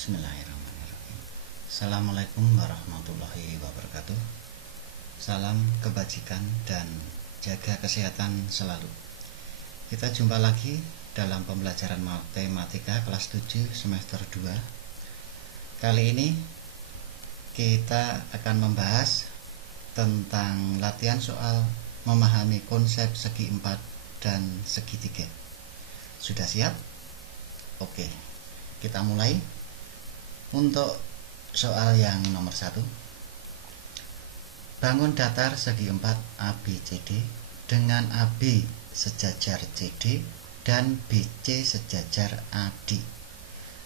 Bismillahirrahmanirrahim. Assalamualaikum warahmatullahi wabarakatuh. Salam kebajikan dan jaga kesehatan selalu. Kita jumpa lagi dalam pembelajaran matematika kelas 7 semester 2. Kali ini kita akan membahas tentang latihan soal memahami konsep segi 4 dan segi 3. Sudah siap? Oke, kita mulai. Untuk soal yang nomor 1, bangun datar segi 4 ABCD dengan AB sejajar CD dan BC sejajar AD.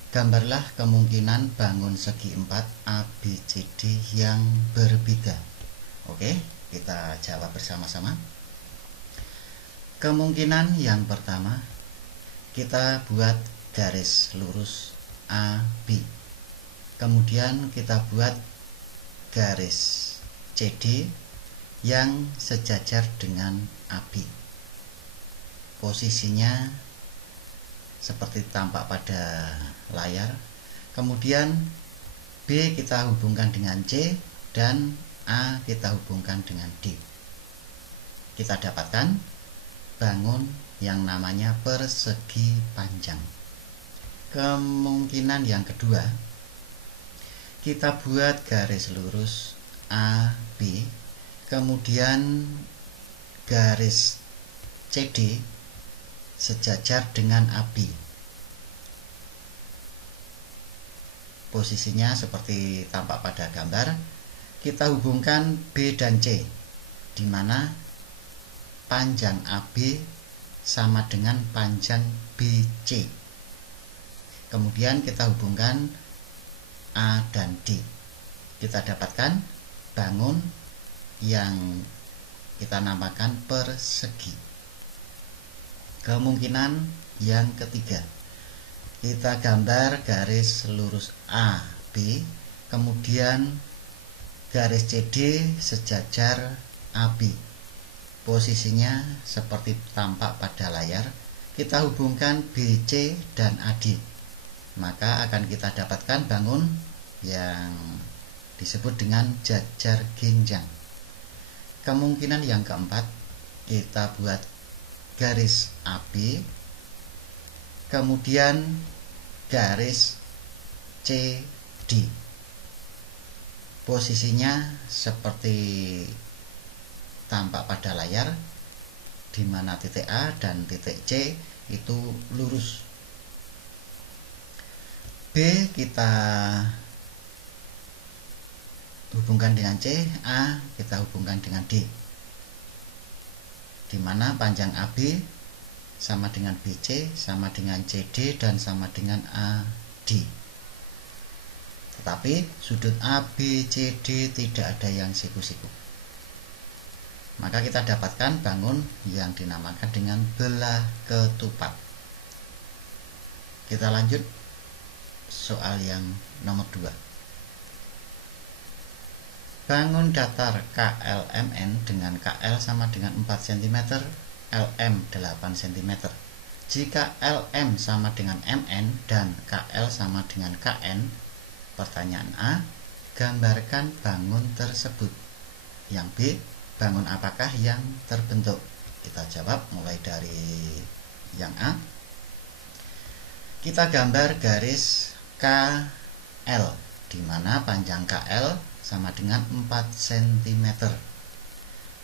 Gambarlah kemungkinan bangun segi 4 ABCD yang berbeda. Oke, kita jawab bersama-sama. Kemungkinan yang pertama, kita buat garis lurus AB. Kemudian kita buat garis CD yang sejajar dengan AB. Posisinya seperti tampak pada layar. Kemudian B kita hubungkan dengan C dan A kita hubungkan dengan D. Kita dapatkan bangun yang namanya persegi panjang. Kemungkinan yang kedua, kita buat garis lurus AB, kemudian garis CD sejajar dengan AB. Posisinya seperti tampak pada gambar. Kita hubungkan B dan C, di mana panjang AB sama dengan panjang BC. Kemudian kita hubungkan A dan D. Kita dapatkan bangun yang kita namakan persegi. Kemungkinan yang ketiga, kita gambar garis lurus AB, kemudian garis CD sejajar AB. Posisinya seperti tampak pada layar. Kita hubungkan BC dan AD, maka akan kita dapatkan bangun yang disebut dengan jajar genjang. Kemungkinan yang keempat, kita buat garis AB, kemudian garis CD. Posisinya seperti tampak pada layar, di mana titik A dan titik C itu lurus. B kita hubungkan dengan C, A kita hubungkan dengan D, di mana panjang AB sama dengan BC, sama dengan CD, dan sama dengan AD. Tetapi sudut ABCD tidak ada yang siku-siku, maka kita dapatkan bangun yang dinamakan dengan belah ketupat. Kita lanjut soal yang nomor 2. Bangun datar KLMN dengan KL sama dengan 4 cm, LM 8 cm. Jika LM sama dengan MN dan KL sama dengan KN, pertanyaan A, gambarkan bangun tersebut. Yang B, bangun apakah yang terbentuk? Kita jawab mulai dari yang A. Kita gambar garis KL, di mana panjang KL sama dengan 4 cm.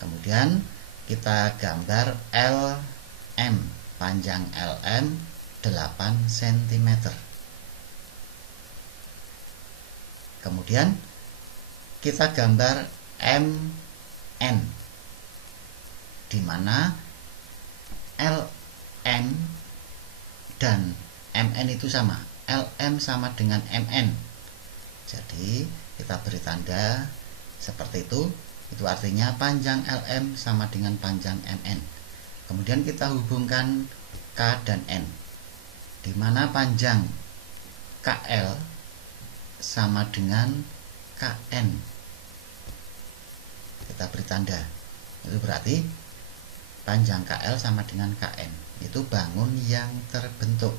Kemudian kita gambar LM, panjang LM 8 cm. Kemudian kita gambar MN, di mana LM dan MN itu sama. LM sama dengan MN. Jadi kita beri tanda seperti itu. Itu artinya panjang LM sama dengan panjang MN. Kemudian kita hubungkan K dan N, di mana panjang KL sama dengan KN. Kita beri tanda. Itu berarti panjang KL sama dengan KN. Itu bangun yang terbentuk.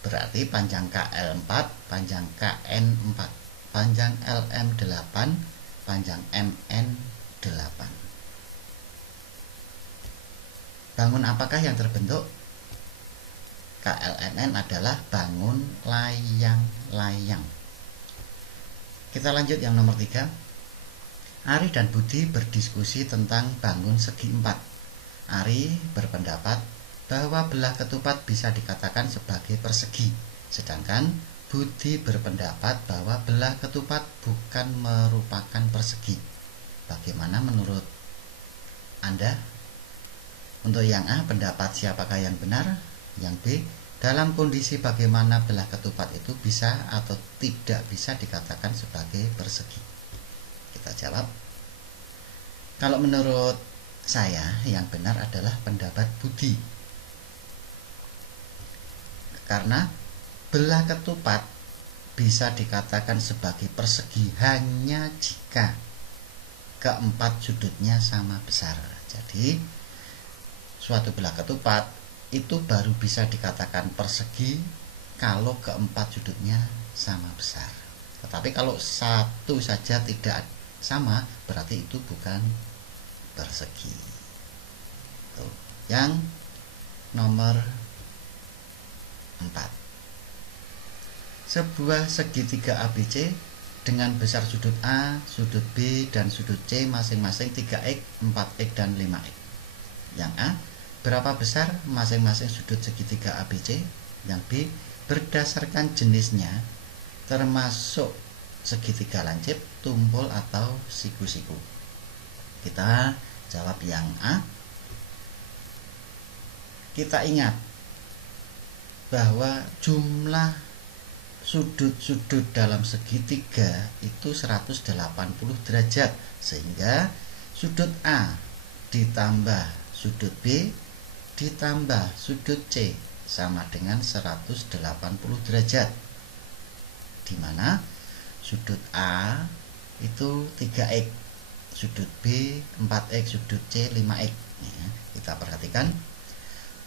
Berarti berarti panjang KL 4, panjang KN 4, panjang LM 8, panjang MN 8. Bangun apakah yang terbentuk? KLMN adalah bangun layang-layang. Kita lanjut yang nomor 3. Ari dan Budi berdiskusi tentang bangun segi 4. Ari berpendapat bahwa belah ketupat bisa dikatakan sebagai persegi, sedangkan Budi berpendapat bahwa belah ketupat bukan merupakan persegi. Bagaimana menurut Anda? Untuk yang A, pendapat siapakah yang benar? Yang B, dalam kondisi bagaimana belah ketupat itu bisa atau tidak bisa dikatakan sebagai persegi? Kita jawab. Kalau menurut saya, yang benar adalah pendapat Budi. Karena belah ketupat bisa dikatakan sebagai persegi hanya jika keempat sudutnya sama besar. Jadi suatu belah ketupat itu baru bisa dikatakan persegi kalau keempat sudutnya sama besar. Tetapi kalau satu saja tidak sama, berarti itu bukan persegi. Tuh. Yang nomor 4. Sebuah segitiga ABC dengan besar sudut A, sudut B, dan sudut C masing-masing 3x, 4x, dan 5x. Yang A, berapa besar masing-masing sudut segitiga ABC? Yang B, berdasarkan jenisnya termasuk segitiga lancip, tumpul, atau siku-siku. Kita jawab yang A. Kita ingat bahwa jumlah sudut-sudut dalam segitiga itu 180 derajat, sehingga sudut A ditambah sudut B ditambah sudut C sama dengan 180 derajat, di mana sudut A itu 3x, sudut B 4x, sudut C 5x. Kita perhatikan,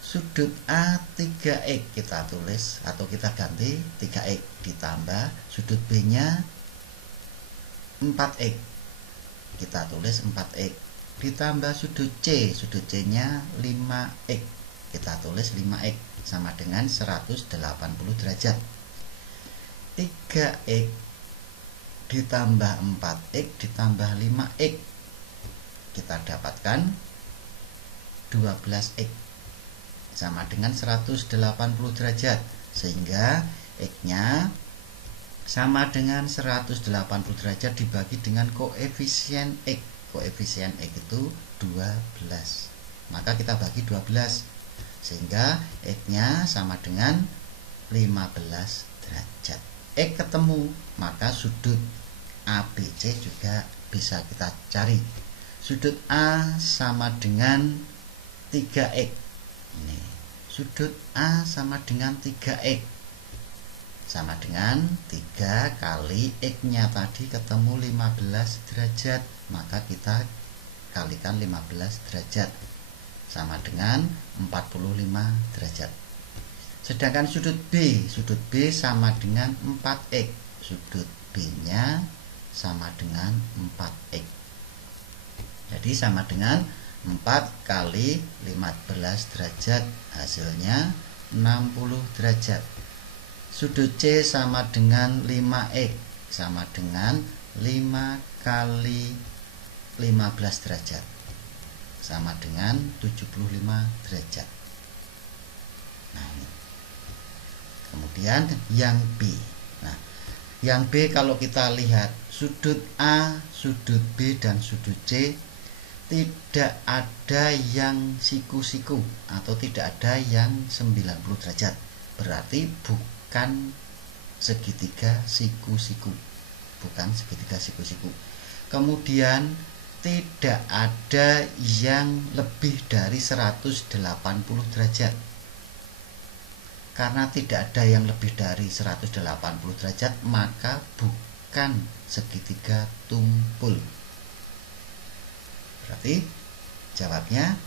sudut A 3x kita tulis atau kita ganti 3x ditambah sudut B nya 4x, kita tulis 4x ditambah sudut C nya 5x, kita tulis 5x sama dengan 180 derajat. 3x ditambah 4x ditambah 5x, kita dapatkan 12x sama dengan 180 derajat, sehingga x-nya sama dengan 180 derajat dibagi dengan koefisien x. Koefisien x itu 12, maka kita bagi 12, sehingga x-nya sama dengan 15 derajat. X ketemu, maka sudut ABC juga bisa kita cari. Sudut A sama dengan 3x. Ini sudut A sama dengan 3x, sama dengan 3 kali x-nya tadi ketemu 15 derajat, maka kita kalikan 15 derajat sama dengan 45 derajat. Sedangkan sudut B sama dengan 4x, sudut B-nya sama dengan 4x. Jadi sama dengan 4 kali 15 derajat, hasilnya 60 derajat. Sudut C sama dengan 5x, sama dengan 5 kali 15 derajat, sama dengan 75 derajat. Nah, ini. Kemudian yang B. Nah, yang B kalau kita lihat sudut A, sudut B, dan sudut C tidak ada yang siku-siku atau tidak ada yang 90 derajat. Berarti bukan segitiga siku-siku. Bukan segitiga siku-siku. Kemudian tidak ada yang lebih dari 180 derajat. Karena tidak ada yang lebih dari 180 derajat, maka bukan segitiga tumpul. Berarti jawabnya,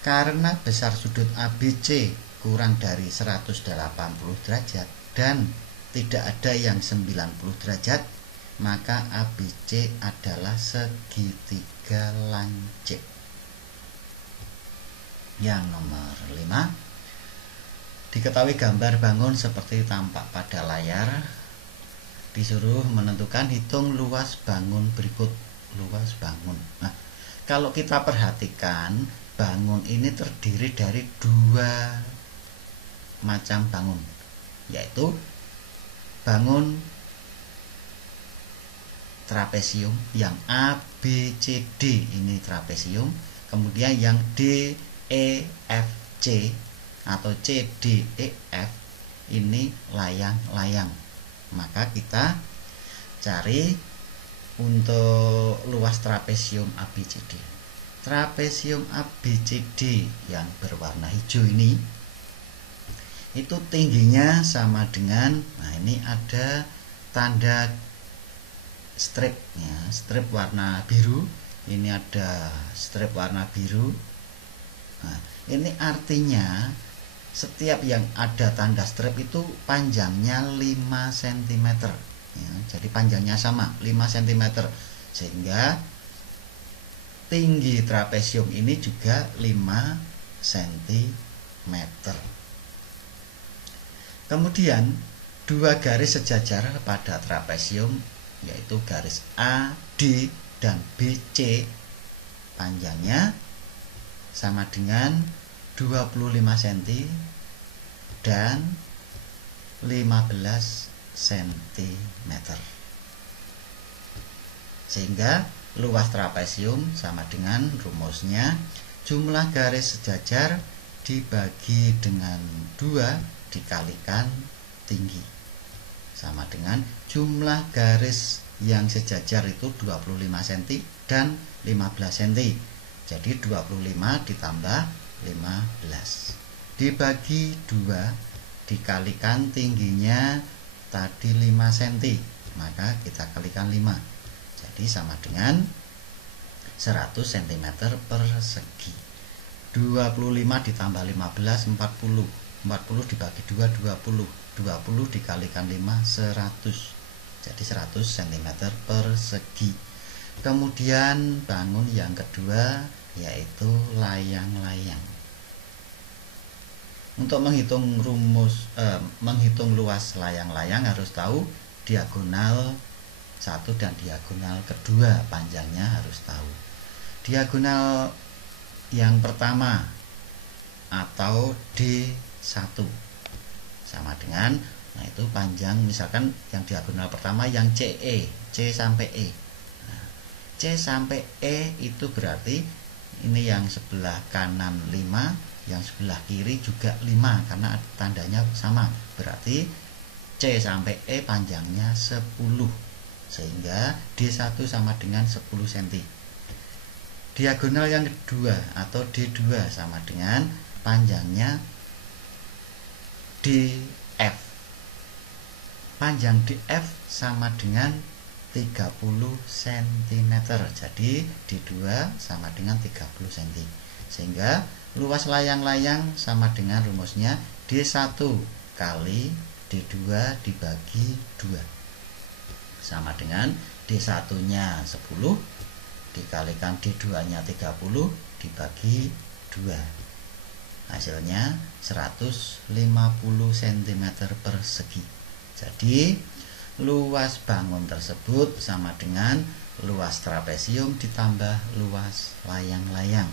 karena besar sudut ABC kurang dari 180 derajat dan tidak ada yang 90 derajat, maka ABC adalah segitiga lancip. Yang nomor 5, diketahui gambar bangun seperti tampak pada layar. Disuruh menentukan hitung luas bangun berikut. Luas bangun. Nah, kalau kita perhatikan, bangun ini terdiri dari dua macam bangun, yaitu bangun trapesium yang ABCD ini trapesium, kemudian yang DEFC atau CDEF ini layang-layang. Maka kita cari untuk luas trapesium ABCD. Trapesium ABCD yang berwarna hijau ini itu tingginya sama dengan, nah ini ada tanda strip ya, strip warna biru, ini ada strip warna biru. Nah, ini artinya setiap yang ada tanda strip itu panjangnya 5 cm ya, jadi panjangnya sama 5 cm, sehingga tinggi trapesium ini juga 5 cm. Kemudian dua garis sejajar pada trapesium, yaitu garis AD dan BC, panjangnya sama dengan 25 cm dan 15 cm. Sehingga luas trapesium sama dengan rumusnya jumlah garis sejajar dibagi dengan 2 dikalikan tinggi, sama dengan jumlah garis yang sejajar itu 25 cm dan 15 cm. Jadi 25 ditambah 15 dibagi 2 dikalikan tingginya tadi 5 cm, maka kita kalikan 5, jadi sama dengan 100 cm persegi. 25 ditambah 15 40 dibagi 2 20 dikalikan 5 100, jadi 100 cm persegi. Kemudian bangun yang kedua yaitu layang-layang. Untuk menghitung menghitung luas layang-layang harus tahu diagonal 1 dan diagonal kedua, panjangnya harus tahu. Diagonal yang pertama atau D1 sama dengan, nah itu panjang, misalkan yang diagonal pertama yang CE, C sampai E. Nah, C sampai E itu berarti ini yang sebelah kanan 5, yang sebelah kiri juga 5 karena tandanya sama, berarti C sampai E panjangnya 10, sehingga D1 sama dengan 10 cm. Diagonal yang kedua atau D2 sama dengan panjangnya DF. Panjang DF sama dengan 30 cm. Jadi D2 sama dengan 30 cm. Sehingga luas layang-layang sama dengan rumusnya D1 kali D2 dibagi 2. Sama dengan D1-nya 10 dikalikan D2-nya 30 dibagi 2. Hasilnya 150 cm persegi. Jadi luas bangun tersebut sama dengan luas trapesium ditambah luas layang-layang.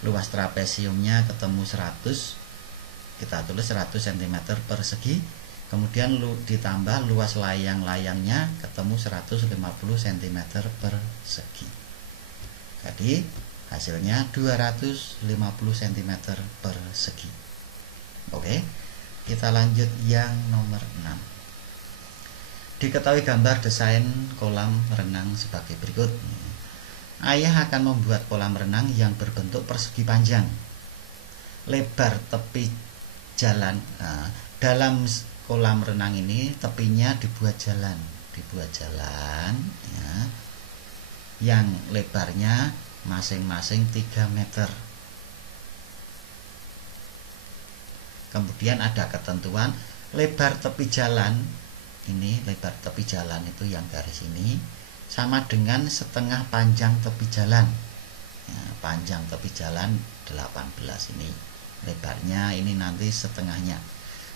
Luas trapesiumnya ketemu 100, kita tulis 100 cm persegi, kemudian ditambah luas layang-layangnya ketemu 150 cm persegi. Jadi hasilnya 250 cm persegi. Oke, kita lanjut yang nomor 6. Diketahui gambar desain kolam renang sebagai berikut. Ayah akan membuat kolam renang yang berbentuk persegi panjang. Lebar tepi jalan. Nah, dalam kolam renang ini tepinya dibuat jalan ya, yang lebarnya masing-masing 3 meter. Kemudian ada ketentuan lebar tepi jalan. Ini lebar tepi jalan itu yang garis ini sama dengan setengah panjang tepi jalan. Panjang tepi jalan 18 ini. Lebarnya ini nanti setengahnya.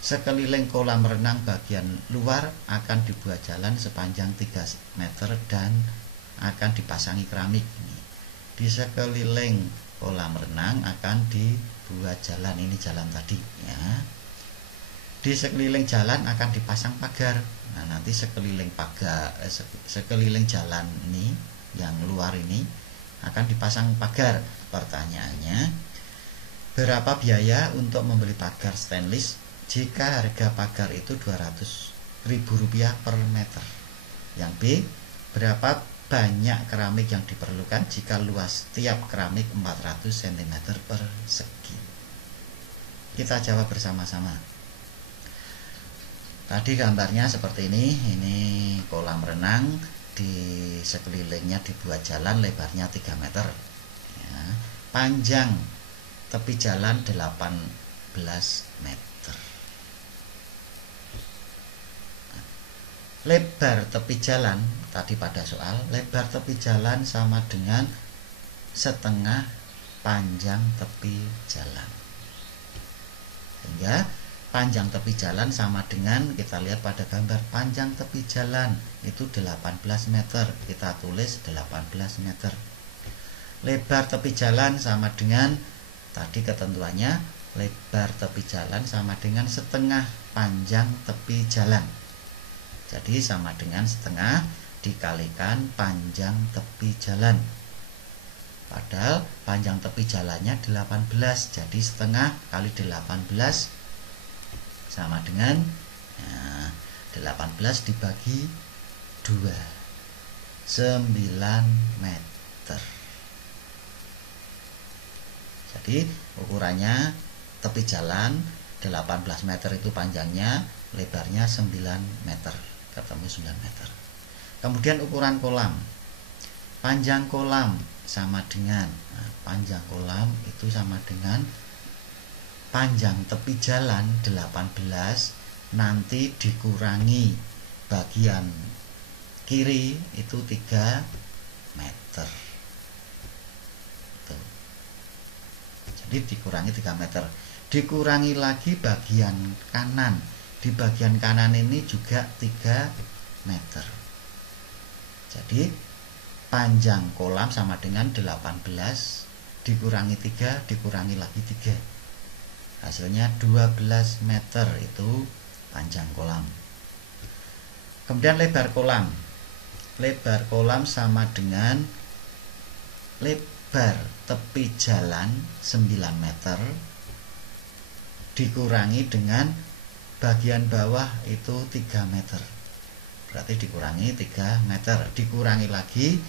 Sekeliling kolam renang bagian luar akan dibuat jalan sepanjang 3 meter dan akan dipasangi keramik. Ini. Di sekeliling kolam renang akan dibuat jalan, ini jalan tadi ya. Di sekeliling jalan akan dipasang pagar. Nah, nanti sekeliling jalan ini yang luar ini akan dipasang pagar. Pertanyaannya, berapa biaya untuk membeli pagar stainless jika harga pagar itu Rp200.000 per meter? Yang B, berapa banyak keramik yang diperlukan jika luas tiap keramik 400 cm persegi? Kita jawab bersama-sama. Tadi gambarnya seperti ini kolam renang, di sekelilingnya dibuat jalan lebarnya 3 meter ya. Panjang tepi jalan 18 meter. Lebar tepi jalan, tadi pada soal, lebar tepi jalan sama dengan setengah panjang tepi jalan. Sehingga panjang tepi jalan sama dengan, kita lihat pada gambar, panjang tepi jalan itu 18 meter. Kita tulis 18 meter. Lebar tepi jalan sama dengan, tadi ketentuannya, lebar tepi jalan sama dengan setengah panjang tepi jalan. Jadi sama dengan setengah dikalikan panjang tepi jalan. Padahal panjang tepi jalannya 18, jadi setengah kali 18 sama dengan 18 dibagi 2, 9 meter. Jadi ukurannya tepi jalan 18 meter itu panjangnya, lebarnya 9 meter, ketemu 9 meter. Kemudian ukuran kolam, panjang kolam sama dengan panjang kolam itu sama dengan panjang tepi jalan 18 nanti dikurangi bagian kiri itu 3 meter. Tuh. Jadi dikurangi 3 meter. Dikurangi lagi bagian kanan. Di bagian kanan ini juga 3 meter. Jadi panjang kolam sama dengan 18 dikurangi 3 dikurangi lagi 3. Hasilnya 12 meter itu panjang kolam. Kemudian lebar kolam. Lebar kolam sama dengan lebar tepi jalan 9 meter dikurangi dengan bagian bawah itu 3 meter. Berarti dikurangi 3 meter. Dikurangi lagi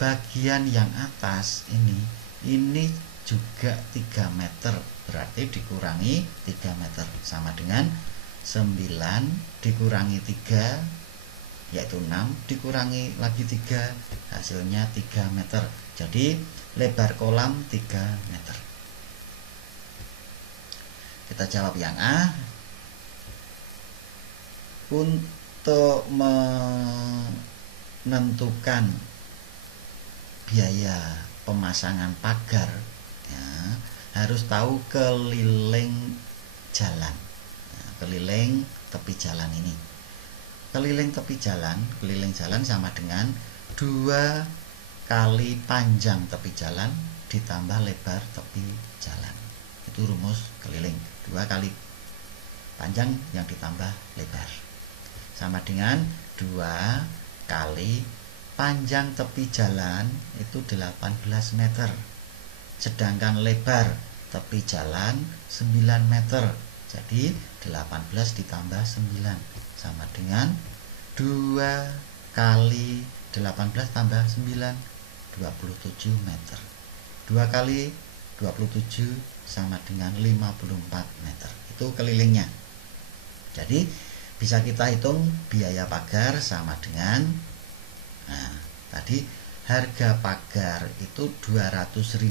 bagian yang atas ini juga 3 meter. Berarti dikurangi 3 meter sama dengan 9 dikurangi 3 yaitu 6 dikurangi lagi 3 hasilnya 3 meter. Jadi lebar kolam 3 meter. Kita jawab yang A. Untuk menentukan biaya pemasangan pagar ya, harus tahu keliling jalan. Nah, keliling tepi jalan ini. Keliling jalan sama dengan 2 kali panjang tepi jalan ditambah lebar tepi jalan. Itu rumus keliling. 2 kali panjang yang ditambah lebar. Sama dengan 2 kali panjang tepi jalan itu 18 meter. Sedangkan lebar tepi jalan 9 meter. Jadi 18 ditambah 9 sama dengan 2 kali 18 tambah 9 27 meter. 2 kali 27 sama dengan 54 meter. Itu kelilingnya. Jadi bisa kita hitung biaya pagar sama dengan, nah tadi harga pagar itu 200.000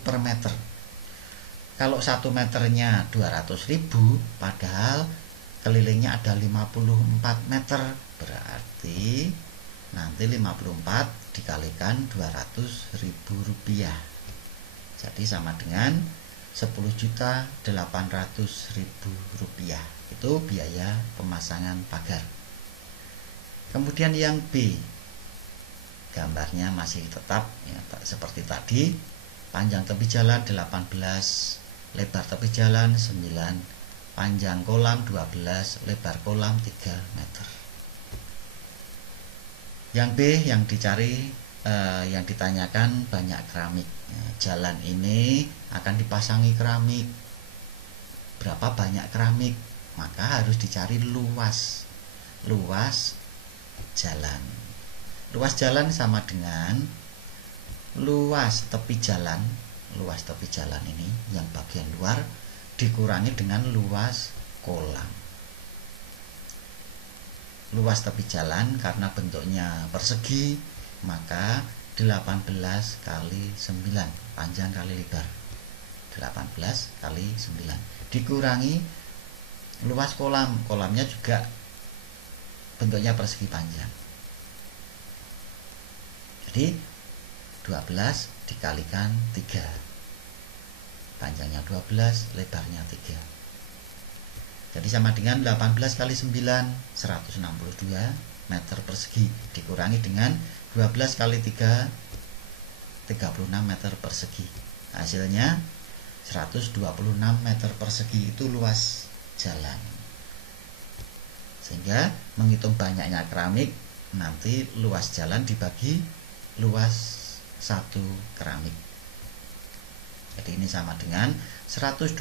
per meter. Kalau 1 meternya 200.000, padahal kelilingnya ada 54 meter, berarti nanti 54 dikalikan 200.000 rupiah, jadi sama dengan 10.800.000 rupiah. Itu biaya pemasangan pagar. Kemudian yang B, gambarnya masih tetap ya, seperti tadi. Panjang tepi jalan 18, lebar tepi jalan 9, panjang kolam 12, lebar kolam 3 meter. Yang B yang dicari, yang ditanyakan banyak keramik. Jalan ini akan dipasangi keramik. Berapa banyak keramik? Maka harus dicari luas jalan. Luas jalan sama dengan luas tepi jalan. Luas tepi jalan ini yang bagian luar dikurangi dengan luas kolam. Luas tepi jalan karena bentuknya persegi, maka 18 kali 9, panjang kali lebar. 18 kali 9 dikurangi luas kolam. Kolamnya juga bentuknya persegi panjang. Jadi 12 dikalikan 3, panjangnya 12, lebarnya 3. Jadi sama dengan 18 kali 9, 162 meter persegi, dikurangi dengan 12 kali 3, 36 meter persegi. Hasilnya 126 meter persegi, itu luas jalan. Sehingga menghitung banyaknya keramik, nanti luas jalan dibagi luas satu keramik. Jadi ini sama dengan 126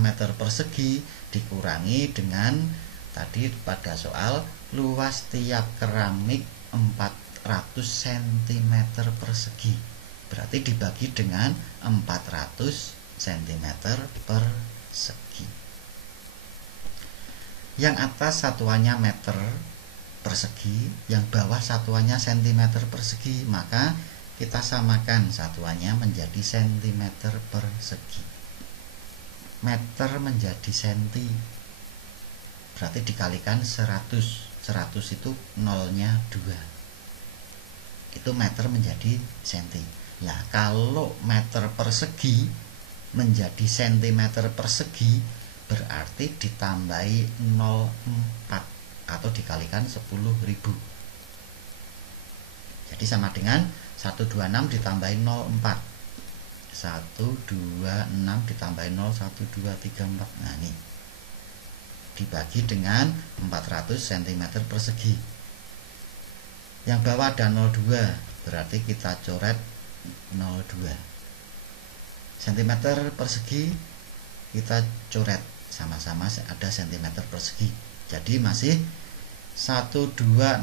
meter persegi dikurangi dengan tadi pada soal luas tiap keramik 400 cm persegi. Berarti dibagi dengan 400 cm persegi. Yang atas satuannya meter persegi, yang bawah satuannya cm persegi, maka kita samakan satuannya menjadi cm persegi. Meter menjadi senti, berarti dikalikan 100. 100 itu nolnya 2, itu meter menjadi senti. Nah, kalau meter persegi menjadi sentimeter persegi, berarti ditambahi 0,4 atau dikalikan 10.000. Jadi sama dengan 126 ditambahin 04, 126 ditambahin 0, 1, 2, 3, 4. Nah ini dibagi dengan 400 cm persegi. Yang bawah ada 02, berarti kita coret 02. Cm persegi kita coret, sama-sama ada cm persegi. Jadi masih 12600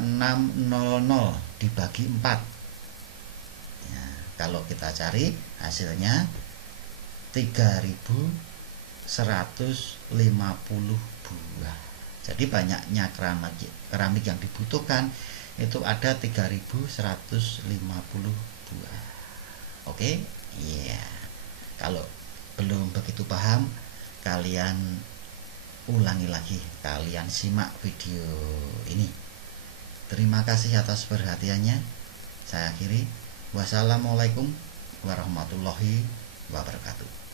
dibagi 4. Ya, kalau kita cari hasilnya 3150 buah. Jadi banyaknya keramik yang dibutuhkan itu ada 3150 buah. Oke? Iya. Kalau belum begitu paham, kalian ulangi lagi, kalian simak video ini. Terima kasih atas perhatiannya. Saya akhiri. Wassalamualaikum warahmatullahi wabarakatuh.